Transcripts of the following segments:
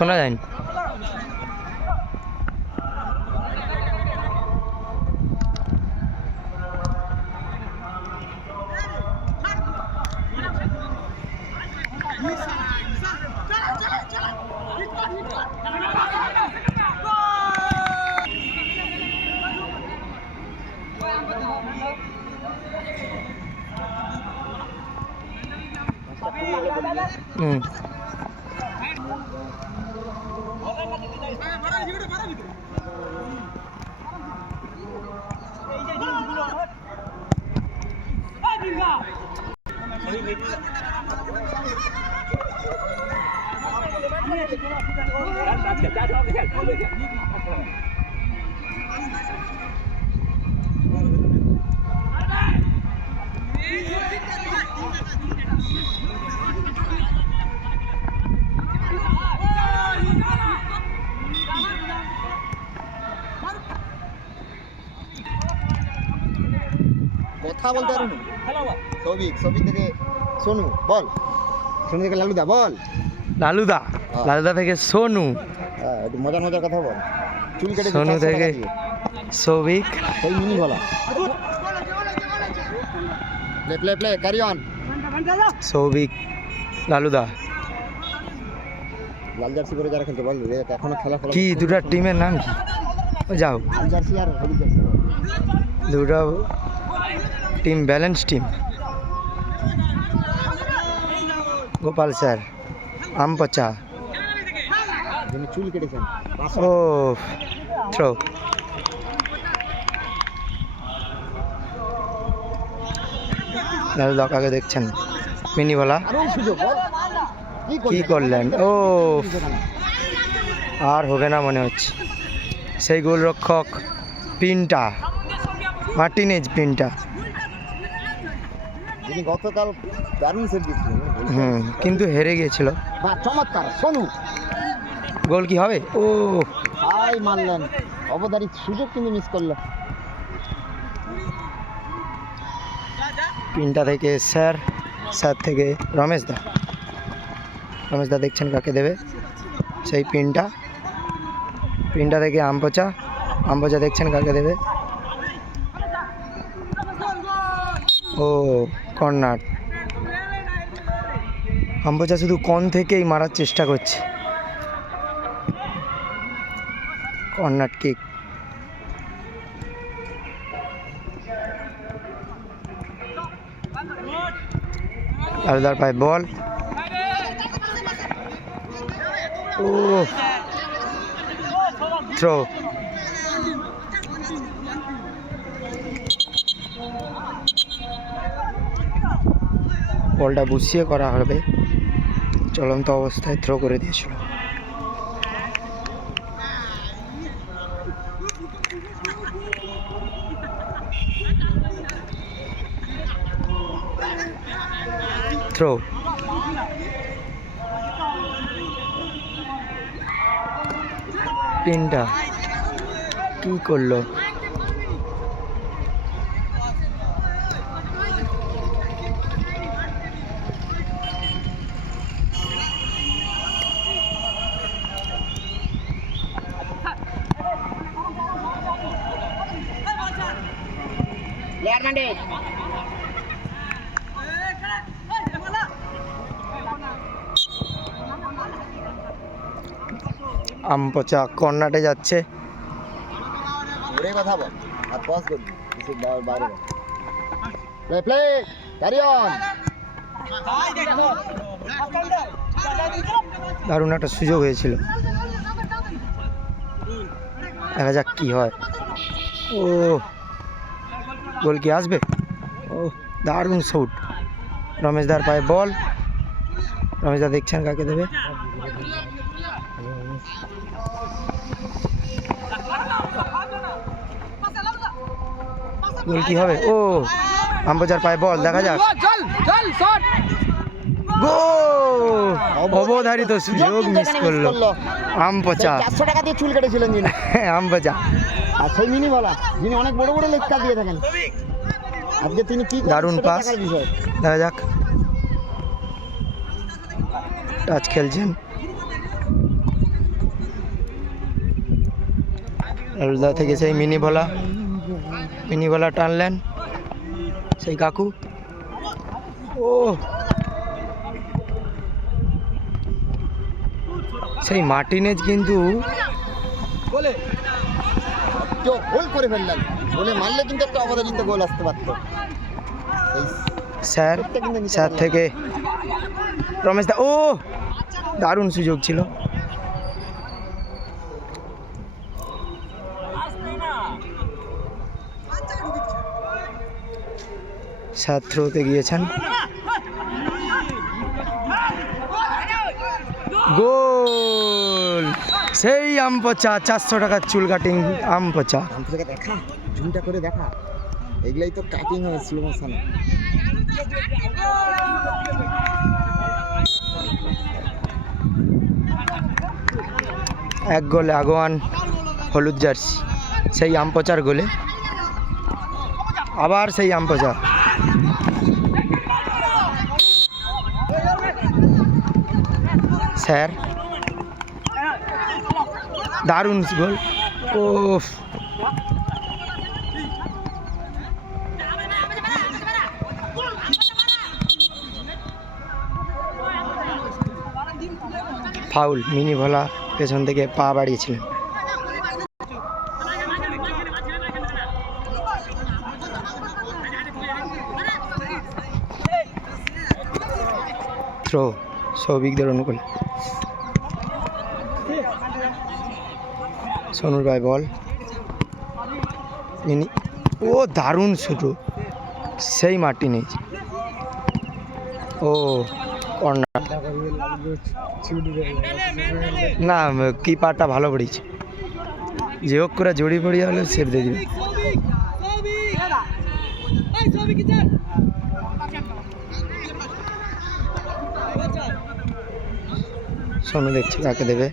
শোনা হুম কথা বলতে পারো সৌভিক সৌভিক থেকে সোনু বল। সোনু থেকে লালুদা বল। লালুদা লালুদা থেকে সোনু। হ্যাঁ একটু মজার মজার কথা বল। চুল কেটে সোনু থেকে সৌভিক। সেই মিনি বলা play play play carry on Souvik লালুদা। লাল জার্সি পরে যারা খেলতে বল এখনও খেলা কি দুটা টিমের নাম কি? যাও। লাল জার্সি আর হলুদ জার্সি। দুটো team, balance team. Gopal sir, আম পচা। চুল কেটেছেন ও থ্রো লালুদা কাকে দেখছেন বল। কি করলেন? ও আর হবে না মনে হচ্ছে। সেই গোলরক্ষক পিনটা, মার্টিনেজ পিনটা। যিনি গতকাল দারুণ সেট দিচ্ছিলেন হুম কিন্তু হেরে গিয়েছিল। বা চমৎকার সোনু। গোল কি হবে? ও। হাই মারলেন। অবদারিত সুযোগ কিন্তু মিস করল। পিনটা থেকে স্যার স্যার থেকে রমেশ দা। রমেশ দা দেখছেন কাকে দেবে? সেই পিনটা। পিনটা থেকে আমপচা আমপচা দেখছেন কাকে দেবে? ও। কর্নার। আমপচা শুধু কন থেকেই মারার চেষ্টা করছে। Corner kick. আলাদার পায় বল। ও। থ্রো। বলটা বুঝিয়ে করা হবে। চলন্ত অবস্থায় থ্রো করে দিয়েছিল। থ্রো পিনটা কি করল? আম পচা কর্নাটে যাচ্ছে। কথা বল আর পজ করবি বাইরে প্লে প্লে ক্যারি অন দারুণ একটা সুযোগ হয়েছিল। দেখা যাক কি হয়। ও গোল কি আসবে? ও দারুণ শট রমেশদার পায়ে বল। রমেশদা দেখছেন কাকে দেবে? গোল কি হবে? ও আম্পাচার পায় বল দেখা যাক। গোল! অবধারিত সুযোগ মিস করল। আমপচা চারশো টাকা দিয়ে চুল কেটেছিলেন যিনি। আমপচা আর সেই মিনি বলা যিনি অনেক বড় বড় লেখা দিয়ে থাকেন। আজকে তিনি কি দারুণ পাস। দেখা যাক। টাচ খেলছেন। লালদা থেকে সেই মিনি বলা। মিনি বলা টানলেন সেই কাকু। ও। সেই মার্টিনেজ কিন্তু কেউ গোল করে ফেললেন। গোলে মারলে কিন্তু একটা অবদারিত গোল আসতে পারতো। স্যার স্যার থেকে রমেশ দা ও! দারুণ সুযোগ ছিল। স্যার থ্রোতে গিয়েছেন। গোল! সেই আম পচা চারশো টাকার চুল কাটিং আম পচা আম দেখা ঝুমটা করে দেখা। এগুলাই তো কাটিং হবে স্লো মোশন এক গোলে আগোয়ান হলুদ জার্সি। সেই আম পচার গোলে। আবার সেই আম পচা স্যার। দারুণ গোল। ও ফাউল মিনি ভোলা পেছন থেকে পা বাড়িয়েছিলেন। থ্রো সৌভিকদের অনুকূল। সোনুর ভাই বল। মিনি ও, দারুণ শুরু। সেই মাটি নেই ও, কর্নার। না, কিপারটা ভালো পড়েছে। যে হোক করে জড়ি পড়িয়ে হলে সেভ দিয়ে দিবে। সোনু দেখছি কাকে দেবে।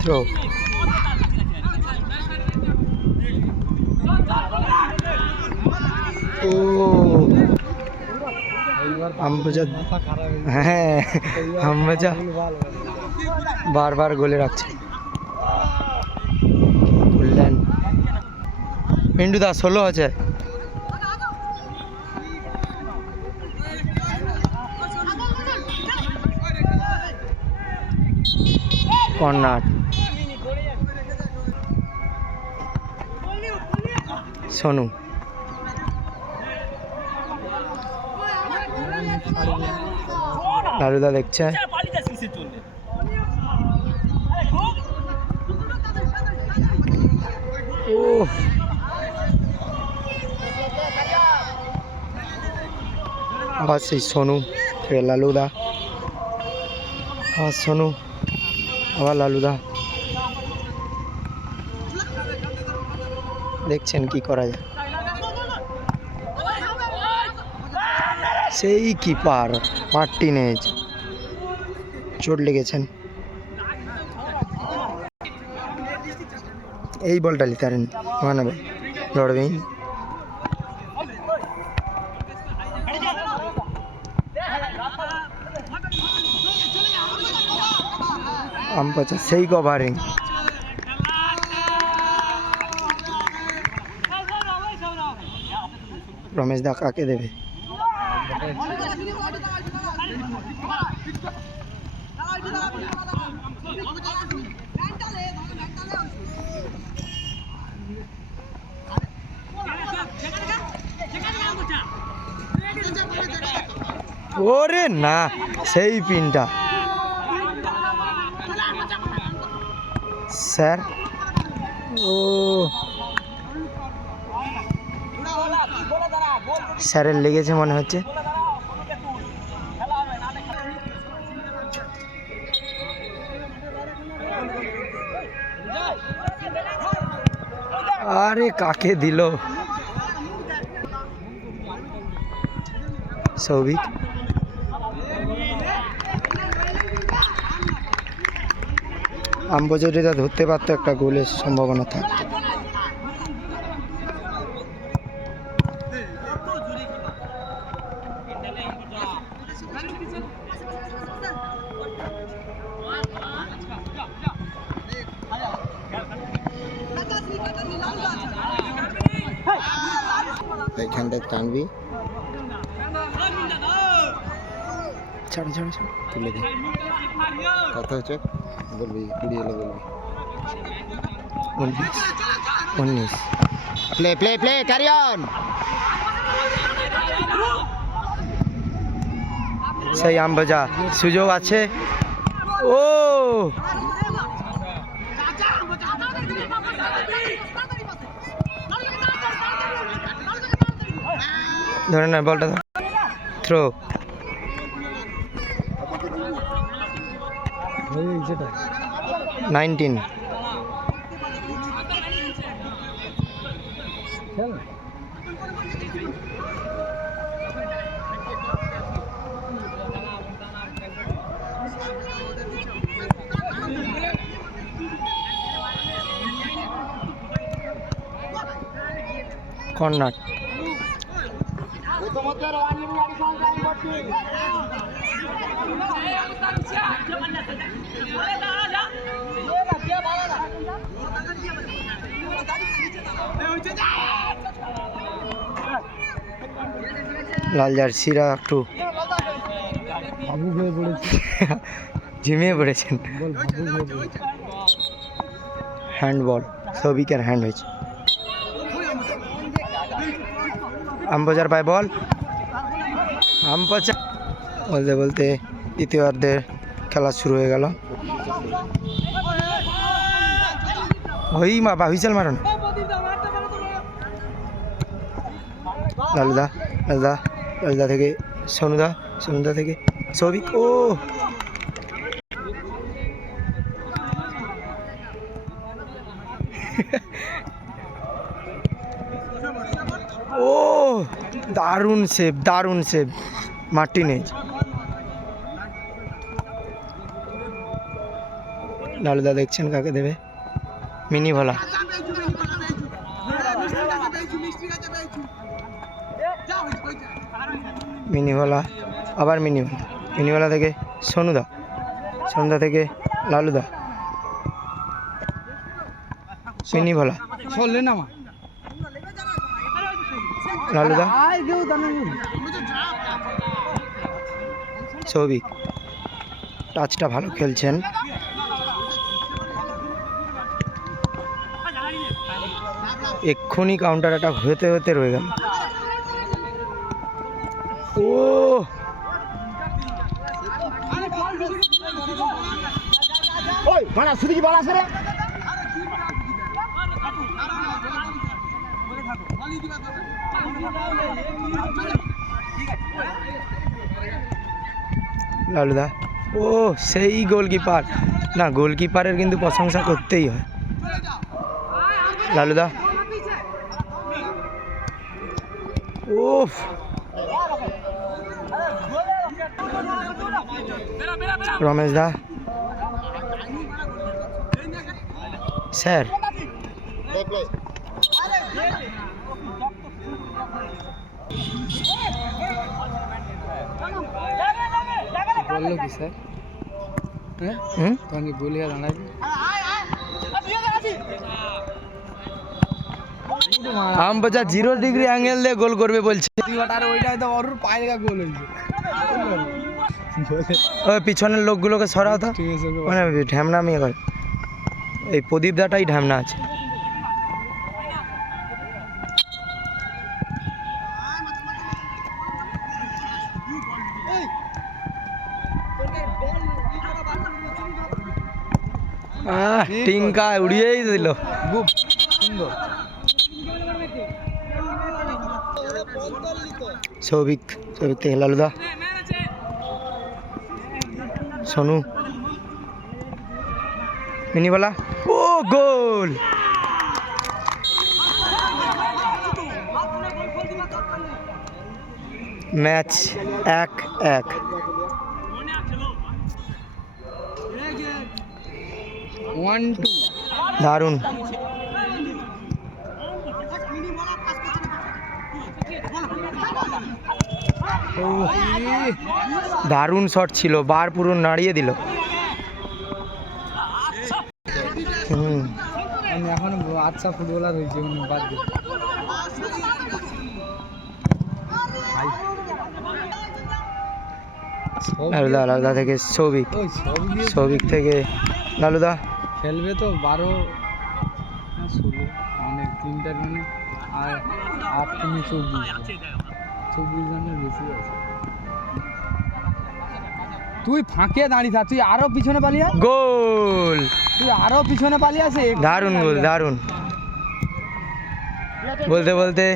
থ্রো ও। হ্যাঁ বারবার গোলে রাখছে। করলেন পিন্টু দা ষোলো আছে। কর্নার সোনু। লালুদা দেখছে। সোনু ফের লালুদা। সোনু। আবার লালুদা। দেখছেন কি করা যায়। সেই কিপার মার্টিনেজ চোট লেগেছেন। এই বলটা লিতারেন মানাবে লড়বেন আম্পাচা সেই কভারিং রমেশ দা কাকে দেবে? ওরে না সেই পিনটা। স্যার। ও। স্যারের লেগেছে মনে হচ্ছে। আরে কাকে দিল? সৌভিক। আম্ব যদি এটা ধরতে পারতো একটা গোলের সম্ভাবনা থাকতো। ছাড়ো ছাড়ো ছাড়ো তুলে দে কত হচ্ছে বলবি কুড়ি এলে বলবি। উনিশ। উনিশ। Play play play carry on সেই আমবাজা সুযোগ আছে। ও! ধরে না বলটা থ্রো নাইনটিন। কর্নার লাল জার্সিরা একটু ঝিমিয়ে পড়েছেন। হ্যান্ডবল সবিকের হ্যান্ড হয়েছে। আম্বাজার পায় বল। আম্বাজার বলতে বলতে দ্বিতীয়ার্ধের খেলা শুরু হয়ে গেল। ওই মা, বা হুইসেল মারুন। লালুদা লালুদা লালুদা থেকে সোনুদা সোনুদা থেকে সৌভিক, ও! ও, দারুণ সেভ দারুণ সেভ মার্টিনেজ। লালুদা দেখছেন কাকে দেবে? মিনি ভোলা মিনি ভোলা আবার মিনি মিনিওয়ালা মিনি ভোলা থেকে সোনুদা সোনুদা থেকে লালুদা। মিনি লালুদা। সৌভিক, টাচটা ভালো খেলছেন। এক্ষুনি কাউন্টার অ্যাটাক হতে হতে রয়ে গেল। ওই মারা শুধু কি বল আছে রে লালুদা ও সেই গোলকিপার না গোলকিপারের কিন্তু প্রশংসা করতেই হয় লালুদা ওফ রমেশ দা স্যার। বলল কি স্যার? হ্যাঁ? বলিয়া দাঁড়াবি আম বাজা জিরো ডিগ্রি অ্যাঙ্গেল দিয়ে গোল করবে বলছে। আর ওইটাই তো ওর পায়ে লেখা গোল হয়েছে। ওই পিছনের লোকগুলোকে সরাও তো। মানে ঢ্যামনা আমি করে। এই প্রদীপ দাটাই ঢ্যামনা আছে। টিঙ্কা উড়িয়েই দিল। সৌভিক সৌভিক থেকে লালুদা। সোনু। মিনিবালা। ও গোল! ম্যাচ এক এক। ওয়ান টু দারুণ। দারুণ শট ছিল বার পুরো নাড়িয়ে দিল। আমি এখন আচ্ছা ফুটবলার হয়েছে মানে বাদ। সব লালুদা লালুদা থেকে সৌভিক সৌভিক থেকে লালুদা। খেলবে তো বারো ষোলো মানে তিনটার মানে আর আট তিনে চব্বিশ চব্বিশ জনের বেশি আছে। তুই ফাঁকে দাঁড়িয়ে থাক তুই আরও পিছনে পালিয়ে। গোল। তুই আরও পিছনে পালিয়ে আসে দারুণ গোল দারুণ। বলতে বলতে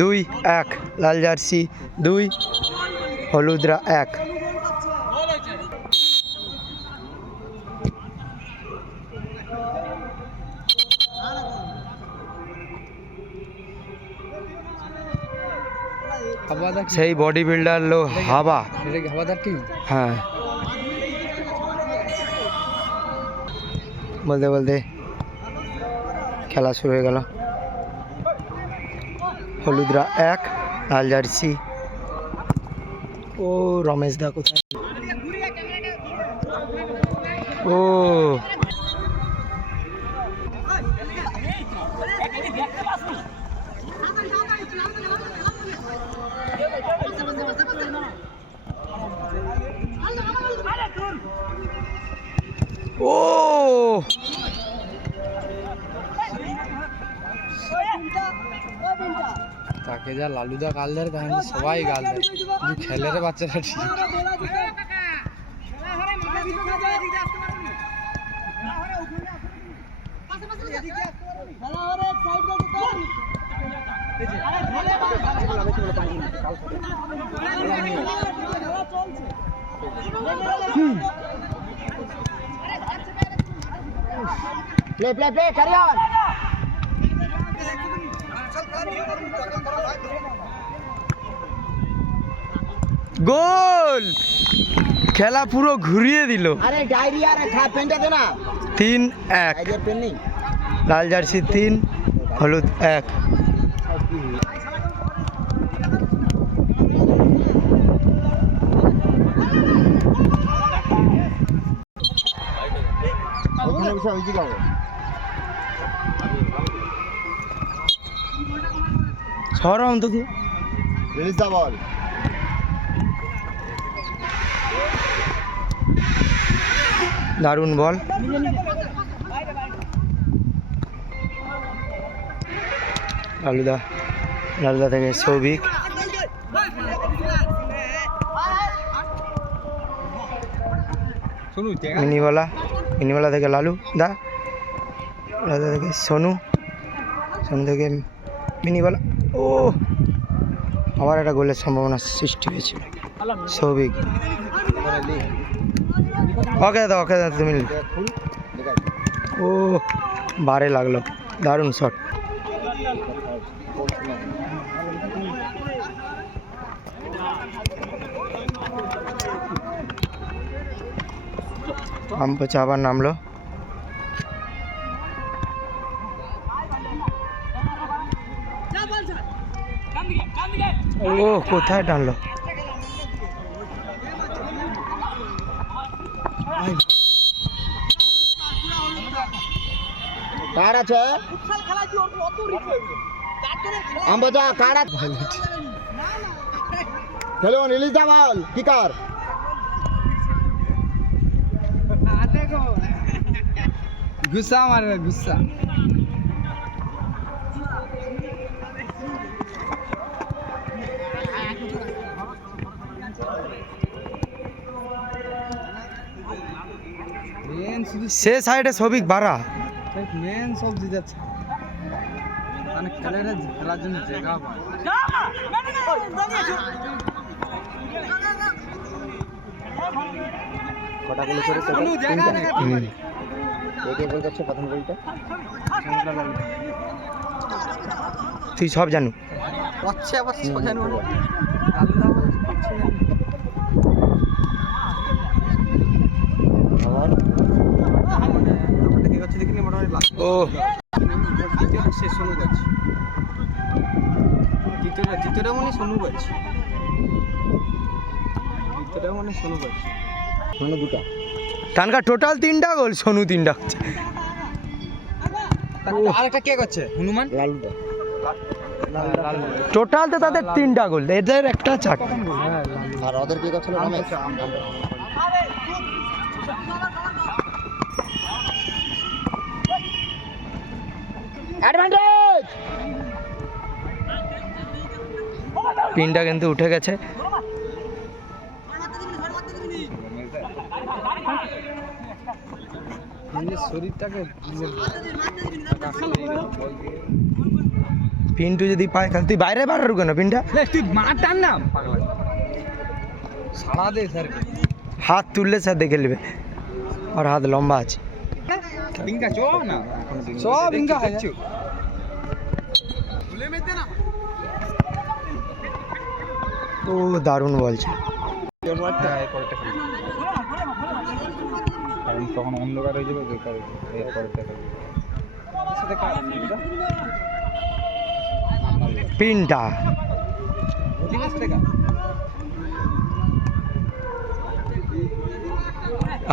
দুই এক লাল জার্সি দুই হলুদরা এক। সেই বডি বিল্ডার লো হাবা হ্যাঁ। বলতে বলতে খেলা শুরু হয়ে গেল। হলুদরা এক, লাল জার্সি। ও, রমেশ দা কোথায়? ও। ও। তাকে যা লালুদা গাল দেয় কাহিনী সবাই গাল দেয় কিন্তু খেলের বাচ্চারা ঠিক play play play carry on goal! খেলা পুরো ঘুরিয়ে দিল। আরে ডায়রিয়া রে খা পেনটা দে না। তিন এক। পেন নেই। লাল জার্সি তিন হলুদ এক। ওখানে বসে হইছি গাবো ছড়া অন্তত। Release the ball. দারুণ বল। লালুদা লালুদা থেকে সৌভিক। মিনিওয়ালা মিনিওয়ালা থেকে লালু দা। লালু থেকে সোনু। সোনু থেকে মিনিওয়ালা আবার একটা গোলের সম্ভাবনা সৃষ্টি হয়েছিল। সৌভিক ওকে দাদা ওকে দাদা, তুমি ও, বারে লাগল। দারুণ শট আম্পচা আবার নামলো। ও কোথায় টানলো কার আছে আম্বাজা কার আছে খেলুন রিলিজ দা বল কিকার গুসা মারবে গুসা মেন শুধু সে সাইডে সবিক বাড়া। মেন সব মানে খেলের খেলার জন্য জায়গা পায় কটা গোল করেছে? অনু জায়গা নেই। হুম। কে গোল করছে প্রথম গোলটা? তুই সব জানু। হচ্ছে আবার সোজা নয়। আল্লাহ বলছে আবার ও সে সোনু গাছ দ্বিতীয়টা দ্বিতীয়টা মানে সোনু গাছ দ্বিতীয়টা মানে সোনু গাছ মানে দুটা টোটাল তিনটা গোল সোনু তিনটা হচ্ছে। আরেকটা কে করছে? হনুমান? লালুটা টোটাল তো তাদের তিনটা গোল এদের একটা চারটা হ্যাঁ আর ওদের কি করছিল অ্যাডভান্টেজ! পিনটা কিন্তু উঠে গেছে। নিজের শরীরটাকে পিন্টু যদি পায় খালি তুই বাইরে বাড়ার কেন পিনটা? তুই মারটার না সারা দে স্যার হাত তুললে স্যার দেখে নেবে। আর হাত লম্বা আছে। না সব বিঙ্কা ও দারুণ বলছে। কারণ তখন অন্ধকার হয়ে যাবে বেকার পিনটা।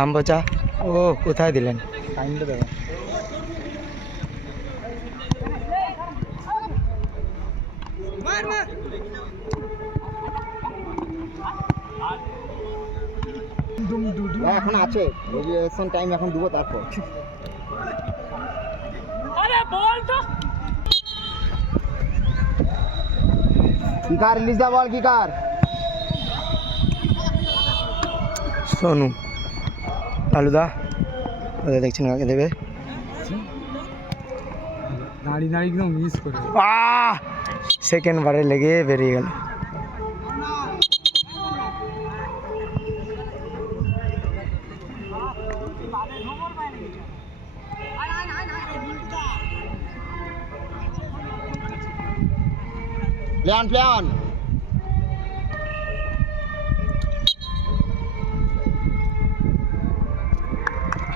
আম্বচা ও কোথায় দিলেন? টাইমটা দেখো এখন আছে। রেজুলেশন টাইম এখন দেবো তারপর। কিকার রিলিজ দা বল কিকার। সোনু। লালুদা ওদের দেখছেন কাকে দেবে? দাঁড়িয়ে দাঁড়িয়ে একদম মিস করে আহ! সেকেন্ড বারে লেগে বেরিয়ে গেল। প্লেয়ান প্লেয়ান।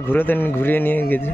ঘুরে ঘুরিয়ে নিয়ে গেছে।